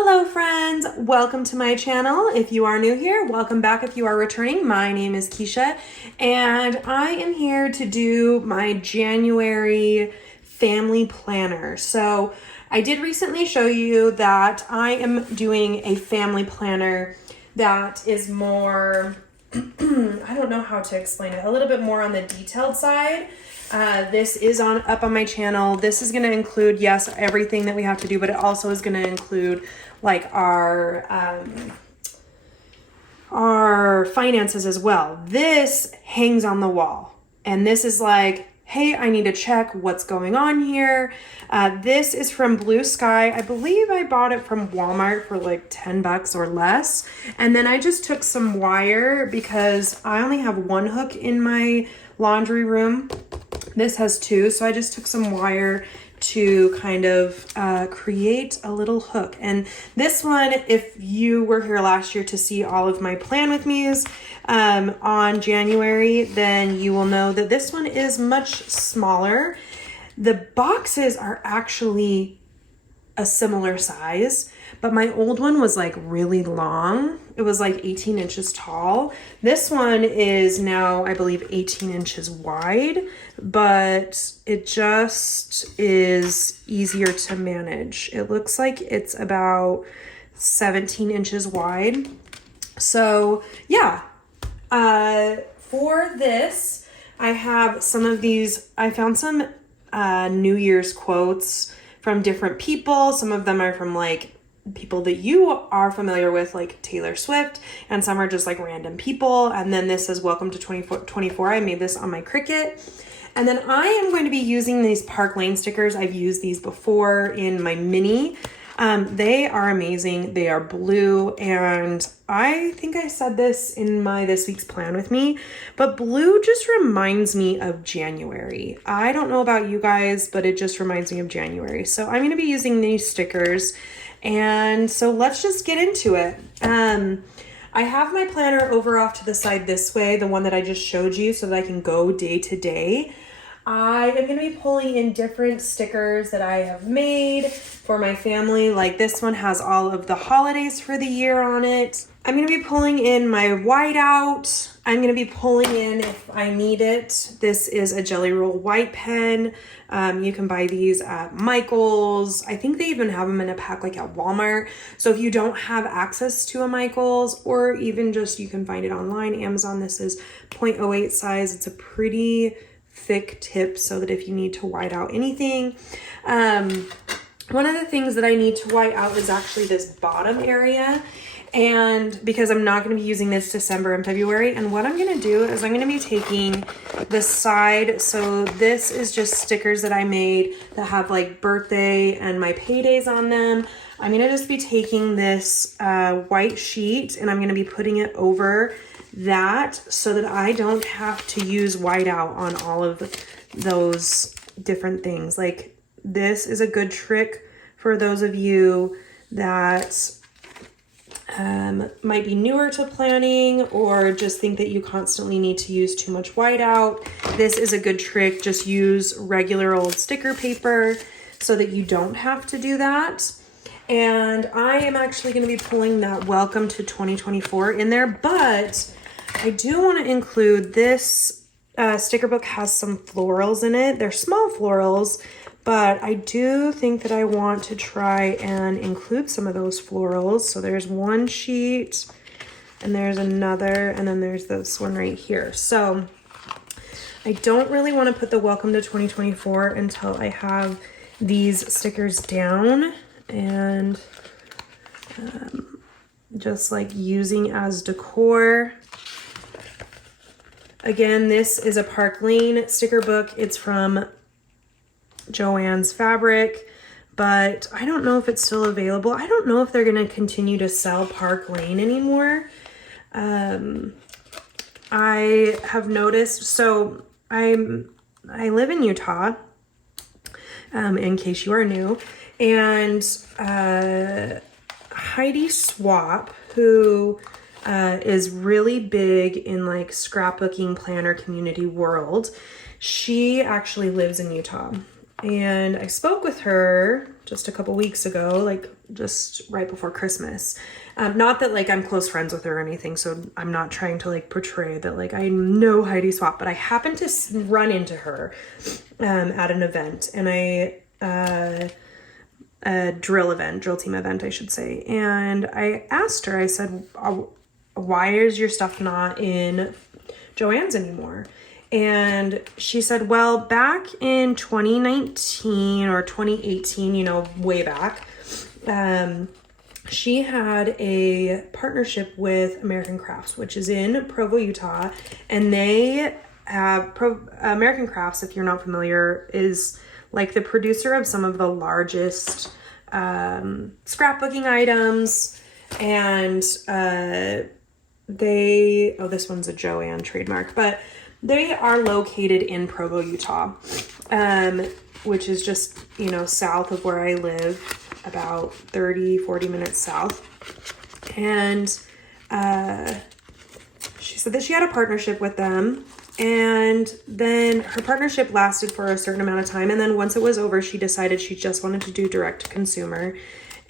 Hello friends, welcome to my channel. If you are new here, welcome back. If you are returning, my name is Keisha and I am here to do my January family planner. So I did recently show you that I am doing a family planner that is more, I don't know how to explain it, a little bit more on the detailed side. This is up on my channel. This is going to include, yes, everything that we have to do, but it also is going to include like our finances as well. This hangs on the wall, and this is like, hey, I need to check what's going on here. This is from Blue Sky. I believe I bought it from Walmart for like 10 bucks or less. And then I just took some wire because I only have one hook in my laundry room. This has two, so I just took some wire to kind of create a little hook. And this one, if you were here last year to see all of my plan with me's on January, then you will know that this one is much smaller. The boxes are actually a similar size, but my old one was like really long. It was like 18 inches tall. This one is now, I believe, 18 inches wide, but it just is easier to manage. It looks like it's about 17 inches wide. So yeah, for this, I have some of these, I found some New Year's quotes from different people. Some of them are from like people that you are familiar with, like Taylor Swift, and some are just like random people. And then this is welcome to 2024. I made this on my Cricut. And then I am going to be using these Park Lane stickers. I've used these before in my mini. They are amazing. They are blue, and I think I said this in my this week's plan with me, but blue just reminds me of January. I don't know about you guys, but it just reminds me of January. So I'm going to be using these stickers, and so let's just get into it. I have my planner over off to the side this way, the one that I just showed you, so that I can go day to day. I am going to be pulling in different stickers that I have made for my family. Like this one has all of the holidays for the year on it. I'm going to be pulling in my whiteout. I'm going to be pulling in, if I need it, this is a Jelly Roll white pen. You can buy these at Michael's. I think they even have them in a pack like at Walmart. So if you don't have access to a Michael's, or even just you can find it online, Amazon, this is 0.08 size. It's a pretty thick tip so that if you need to white out anything. One of the things that I need to white out is actually this bottom area, and because I'm not going to be using this December and February. And what I'm going to do is I'm going to be taking the side, so this is just stickers that I made that have like birthday and my paydays on them. I'm going to just be taking this white sheet, and I'm going to be putting it over that so that I don't have to use whiteout on all of those different things. Like this is a good trick for those of you that might be newer to planning or just think that you constantly need to use too much whiteout. This is a good trick. Just use regular old sticker paper so that you don't have to do that. And I am actually going to be pulling that welcome to 2024 in there, but I do want to include this sticker book has some florals in it. They're small florals, but I do think that I want to try and include some of those florals. So there's one sheet, and there's another, and then there's this one right here. So I don't really want to put the welcome to 2024 until I have these stickers down and just like using as decor. Again, this is a Park Lane sticker book. It's from Joann's Fabric, but I don't know if it's still available. I don't know if they're going to continue to sell Park Lane anymore. I have noticed, so I live in Utah, in case you are new, and Heidi Swap, who is really big in like scrapbooking planner community world. She actually lives in Utah, And I spoke with her just a couple weeks ago, like just right before Christmas. Not that like I'm close friends with her or anything, so I'm not trying to like portray that like I know Heidi Swapp, but I happened to run into her at an event, and a drill team event, I should say. And I asked her, I said, why is your stuff not in Joann's anymore? And she said, well, back in 2019 or 2018, you know, way back, she had a partnership with American Crafts, which is in Provo, Utah. And they have, American Crafts, if you're not familiar, is like the producer of some of the largest scrapbooking items. And this one's a Joann trademark, but they are located in Provo, Utah, which is just, you know, south of where I live, about 30-40 minutes south. And she said that she had a partnership with them, and then her partnership lasted for a certain amount of time, and then once it was over, she decided she just wanted to do direct to consumer.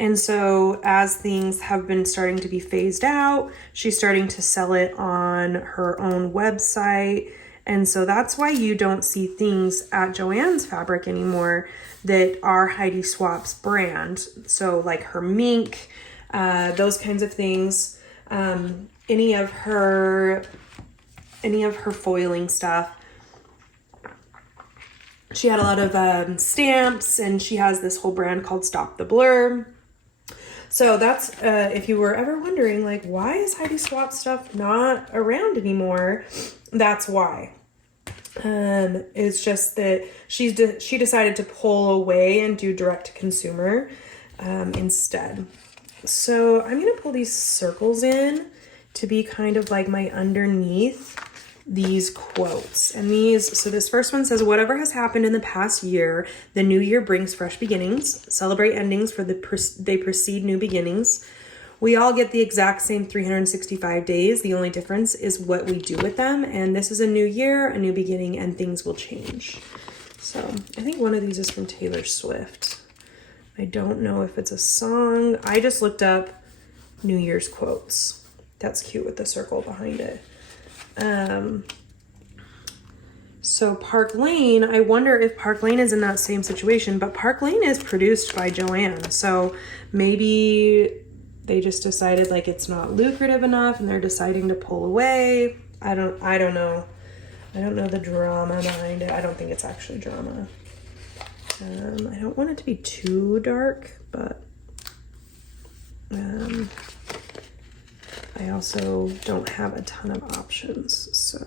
And so as things have been starting to be phased out, she's starting to sell it on her own website. And so that's why you don't see things at Joann's Fabric anymore that are Heidi Swapp's brand. So like her mink, those kinds of things, any of her foiling stuff. She had a lot of stamps, and she has this whole brand called Stop the Blur. So that's, if you were ever wondering, like, why is Heidi Swapp stuff not around anymore? That's why. It's just that she decided to pull away and do direct to consumer instead. So I'm going to pull these circles in to be kind of like my underneath these quotes. And so this first one says, whatever has happened in the past year, the new year brings fresh beginnings. Celebrate endings, for they precede new beginnings. We all get the exact same 365 days. The only difference is what we do with them. And this is a new year, a new beginning, and things will change. So I think one of these is from Taylor Swift. I don't know if it's a song. I just looked up New Year's quotes. That's cute with the circle behind it. So Park Lane, I wonder if Park Lane is in that same situation, but Park Lane is produced by Joann. So maybe they just decided like it's not lucrative enough and they're deciding to pull away. I don't know. I don't know the drama behind it. I don't think it's actually drama. I don't want it to be too dark, but I also don't have a ton of options, so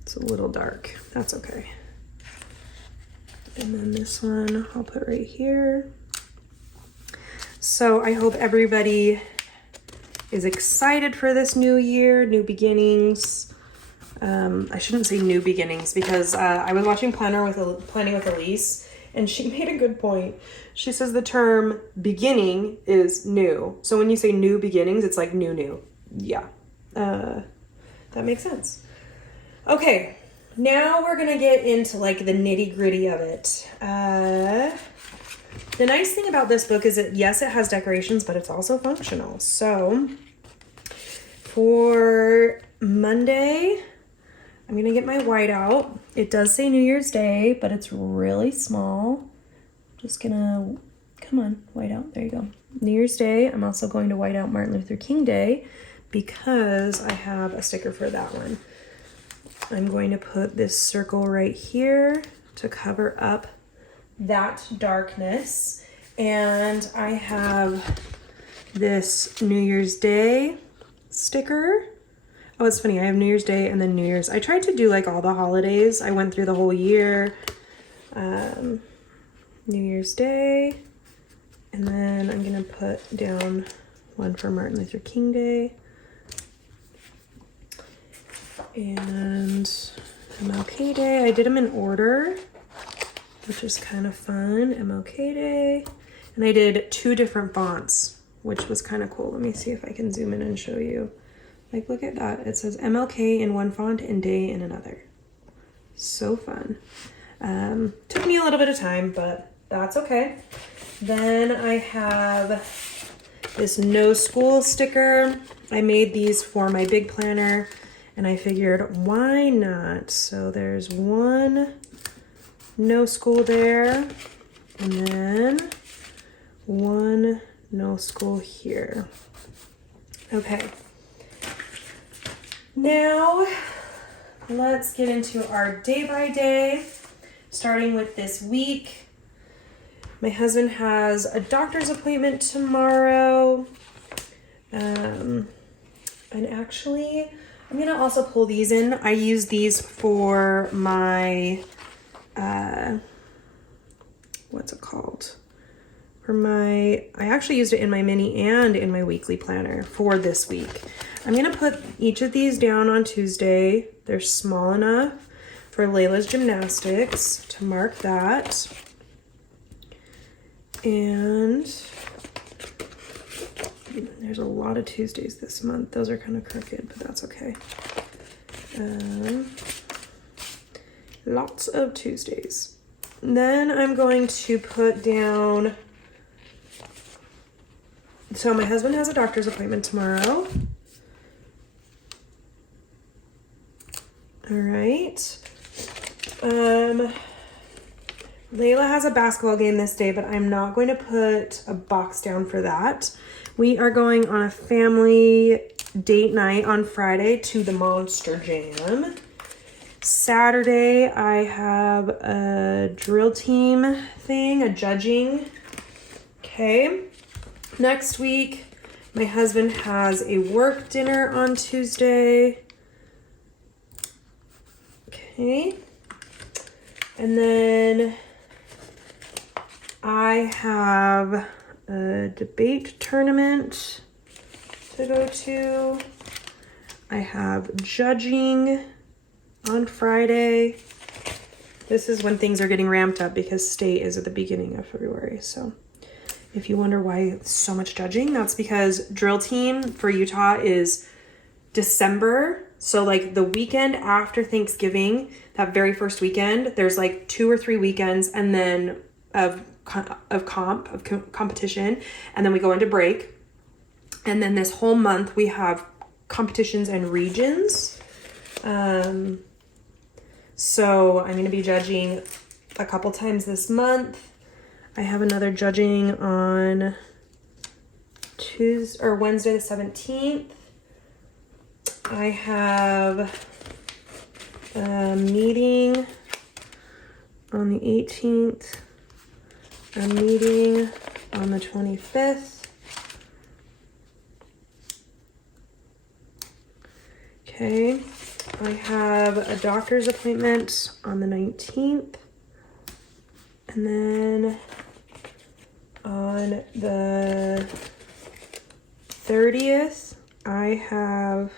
it's a little dark. That's okay. And then this one I'll put right here. So I hope everybody is excited for this new year, new beginnings. I shouldn't say new beginnings because I was watching Planning with Elise, and she made a good point. She says the term beginning is new. So when you say new beginnings, it's like new. Yeah, that makes sense. Okay, now we're gonna get into like the nitty gritty of it. The nice thing about this book is that yes, it has decorations, but it's also functional. So for Monday, I'm gonna get my white out. It does say New Year's Day, but it's really small. Just gonna, come on, white out, there you go. New Year's Day, I'm also going to white out Martin Luther King Day because I have a sticker for that one. I'm going to put this circle right here to cover up that darkness. And I have this New Year's Day sticker. Oh, it's funny, I have New Year's Day and then New Year's. I tried to do like all the holidays. I went through the whole year. New Year's Day, and then I'm gonna put down one for Martin Luther King Day, and MLK Day. I did them in order, which is kind of fun. MLK Day, and I did 2 different fonts, which was kind of cool. Let me see if I can zoom in and show you. Like, look at that. It says MLK in one font and day in another. So fun. Took me a little bit of time, but that's okay. Then I have this no school sticker. I made these for my big planner and I figured why not? So there's one no school there and then one no school here. Okay. Now let's get into our day by day, starting with this week. My husband has a doctor's appointment tomorrow. And actually, I'm gonna also pull these in. I use these for my, what's it called? I actually used it in my mini and in my weekly planner for this week. I'm gonna put each of these down on Tuesday. They're small enough for Layla's gymnastics to mark that. And there's a lot of Tuesdays this month. Those are kind of crooked, but that's okay. Lots of Tuesdays. Then I'm going to put down, so my husband has a doctor's appointment tomorrow. All right. Layla has a basketball game this day, but I'm not going to put a box down for that. We are going on a family date night on Friday to the Monster Jam. Saturday, I have a drill team thing, a judging. Okay. Next week, my husband has a work dinner on Tuesday. Okay. And then I have a debate tournament to go to. I have judging on Friday. This is when things are getting ramped up because state is at the beginning of February. So if you wonder why so much judging, that's because drill team for Utah is December. So like the weekend after Thanksgiving, that very first weekend, there's like 2 or 3 weekends and then of competition, and then we go into break. And then this whole month we have competitions and regions. So I'm going to be judging a couple times this month. I have another judging on Tuesday or Wednesday the 17th. I have a meeting on the 18th, a meeting on the 25th. Okay, I have a doctor's appointment on the 19th. And then on the 30th, I have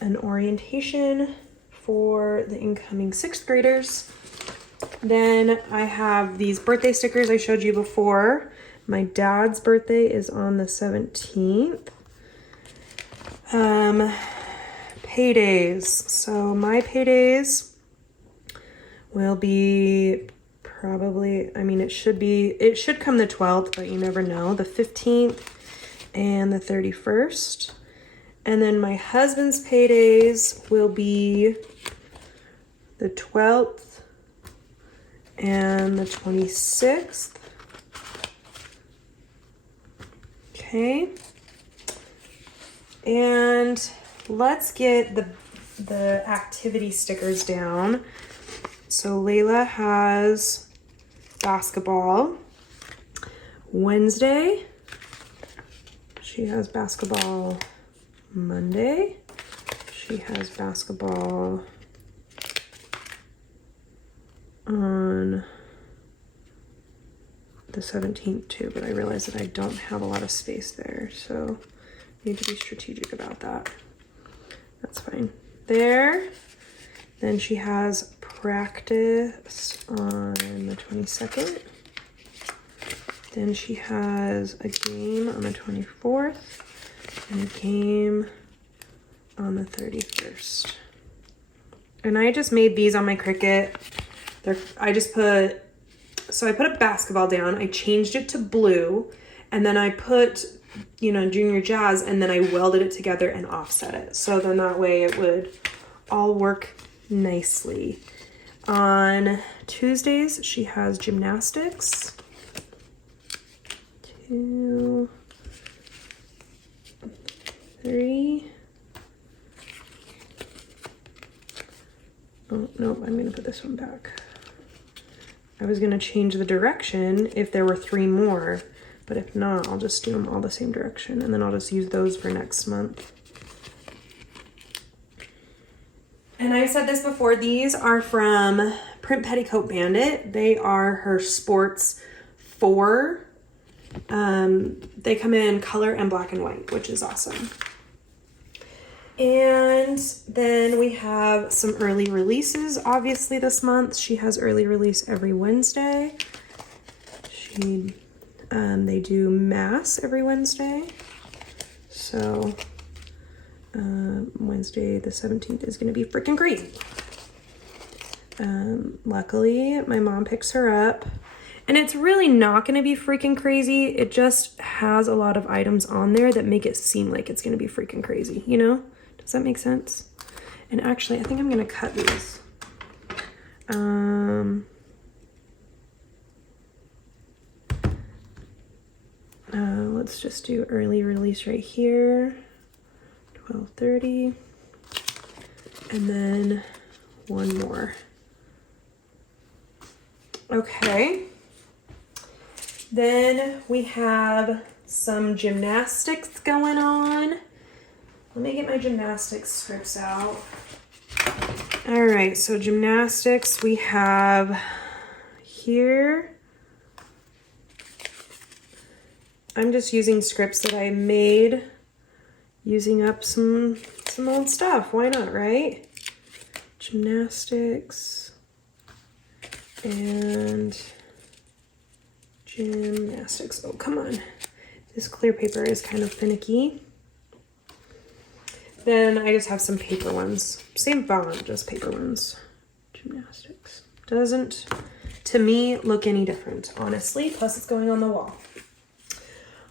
an orientation for the incoming 6th graders. Then I have these birthday stickers I showed you before. My dad's birthday is on the 17th. Paydays. So my paydays will be probably, it should come the 12th, but you never know. The 15th and the 31st. And then my husband's paydays will be the 12th and the 26th. Okay. And let's get the activity stickers down. So Layla has basketball. Wednesday, she has basketball. Monday, she has basketball on the 17th too, but I realize that I don't have a lot of space there, so I need to be strategic about that. That's fine. There. Then she has practice on the 22nd. Then she has a game on the 24th and a game on the 31st. And I just made these on my Cricut I put a basketball down, I changed it to blue, and then I put, Junior Jazz, and then I welded it together and offset it. So then that way it would all work nicely. On Tuesdays, she has gymnastics. 2, 3. Oh, nope, I'm going to put this one back. I was going to change the direction if there were 3 more, but if not, I'll just do them all the same direction, and then I'll just use those for next month. And I said this before, these are from Print Petticoat Bandit. They are her sports 4. They come in color and black and white, which is awesome. And then we have some early releases. Obviously this month she has early release every Wednesday. They do mass every Wednesday. So Wednesday the 17th is going to be freaking crazy. Luckily my mom picks her up, and it's really not going to be freaking crazy. It just has a lot of items on there that make it seem like it's going to be freaking crazy, Does that make sense? And actually, I think I'm going to cut these. Let's just do early release right here. 12:30. And then one more. Okay. Then we have some gymnastics going on. Let me get my gymnastics scripts out. All right, so gymnastics we have here. I'm just using scripts that I made, using up some old stuff. Why not, right? Gymnastics and gymnastics. Oh, come on. This clear paper is kind of finicky. Then I just have some paper ones. Same font, just paper ones. Gymnastics. Doesn't, to me, look any different, honestly. Plus, it's going on the wall.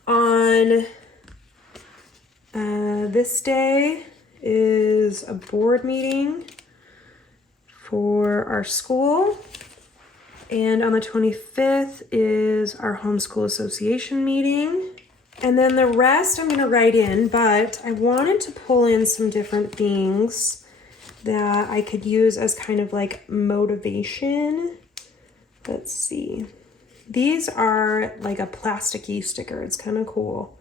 On this day is a board meeting for our school. And on the 25th is our homeschool association meeting. And then the rest I'm going to write in, but I wanted to pull in some different things that I could use as kind of like motivation. Let's see. These are like a plasticky sticker. It's kind of cool.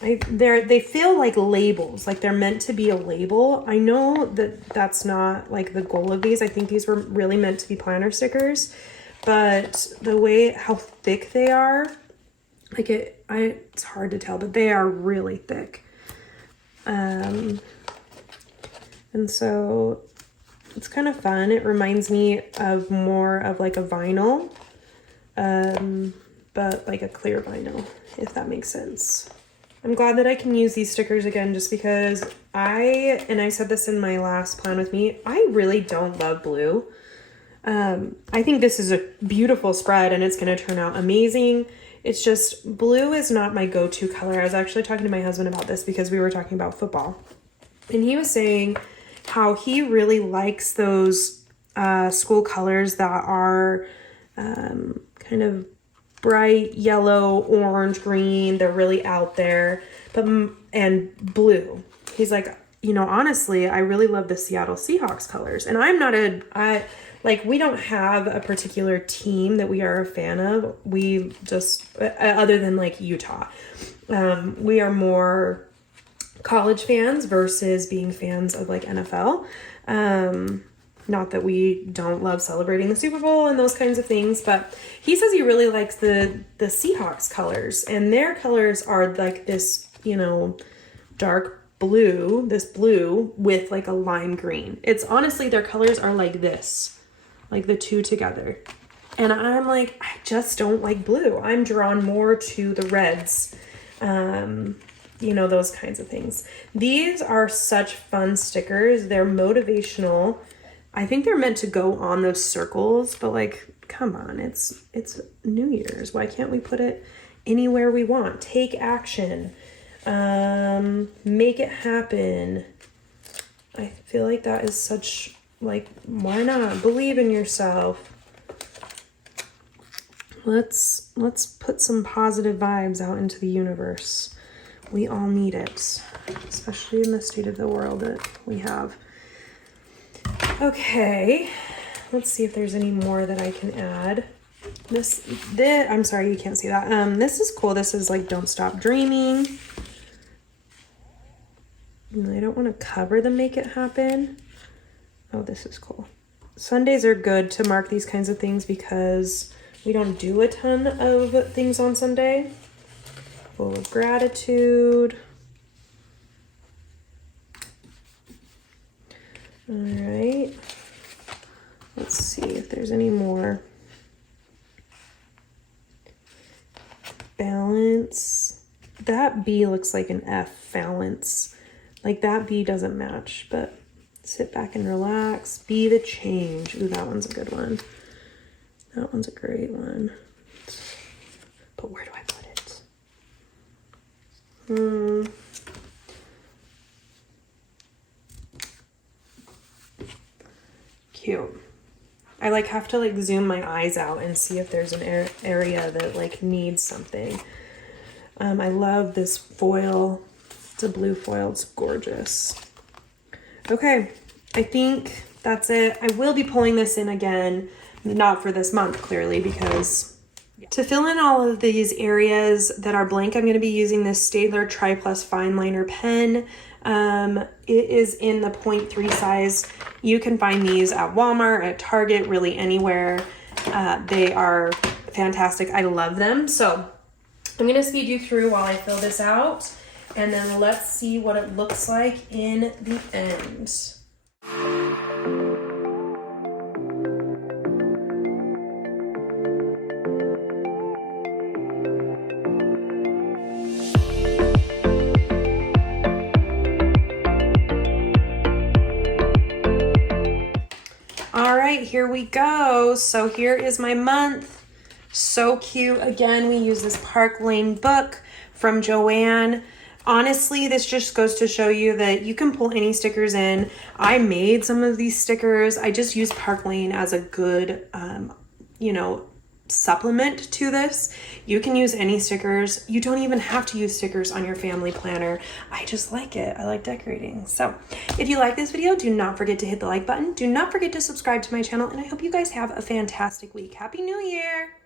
They feel like labels, like they're meant to be a label. I know that that's not like the goal of these. I think these were really meant to be planner stickers, but the way how thick they are, like it's hard to tell, but they are really thick. And so it's kind of fun. It reminds me of more of like a vinyl, but like a clear vinyl, if that makes sense. I'm glad that I can use these stickers again, just because I said this in my last plan with me, I really don't love blue. I think this is a beautiful spread and it's going to turn out amazing. It's just blue is not my go-to color. I was actually talking to my husband about this because we were talking about football. And he was saying how he really likes those school colors that are kind of bright yellow, orange, green. They're really out there, and blue. He's like, honestly, I really love the Seattle Seahawks colors. And I'm not we don't have a particular team that we are a fan of. We just, other than like Utah, we are more college fans versus being fans of like NFL. Not that we don't love celebrating the Super Bowl and those kinds of things, but he says he really likes the Seahawks colors, and their colors are like this, dark blue, this blue with like a lime green. It's honestly, their colors are like this, like the two together. And I'm like, I just don't like blue. I'm drawn more to the reds. you know, those kinds of things. These are such fun stickers. They're motivational. I think they're meant to go on those circles, but like, come on, it's New Year's. Why can't we put it anywhere we want? Take action. Make it happen. I feel like that is such, like, why not? Believe in yourself. Let's put some positive vibes out into the universe. We all need it, especially in the state of the world that we have. Okay, let's see if there's any more that I can add. This, I'm sorry, you can't see that. This is cool. This is like Don't Stop Dreaming. I don't want to cover the Make It Happen. Oh, this is cool. Sundays are good to mark these kinds of things because we don't do a ton of things on Sunday. Full of gratitude. All right. Let's see if there's any more. Balance. That B looks like an F, balance. Like that B doesn't match, but sit back and relax. Be the change. Ooh, that one's a good one. That one's a great one. But where do I put it? Cute. I like have to like zoom my eyes out and see if there's an area that like needs something. I love this foil. It's a blue foil. It's gorgeous. Okay, I think that's it. I will be pulling this in again, not for this month, clearly, because to fill in all of these areas that are blank, I'm going to be using this Staedtler Tri-Plus Fine Liner pen. It is in the 0.3 size. You can find these at Walmart, at Target, really anywhere. They are fantastic. I love them. So I'm going to speed you through while I fill this out, and then let's see what it looks like in the end. All right, here we go. So here is my month. So cute. Again, we use this Park Lane book from Joann. Honestly, this just goes to show you that you can pull any stickers in. I made some of these stickers. I just used Park Lane as a good, supplement to this. You can use any stickers. You don't even have to use stickers on your family planner. I just like it. I like decorating. So if you like this video, do not forget to hit the like button. Do not forget to subscribe to my channel, and I hope you guys have a fantastic week. Happy New Year!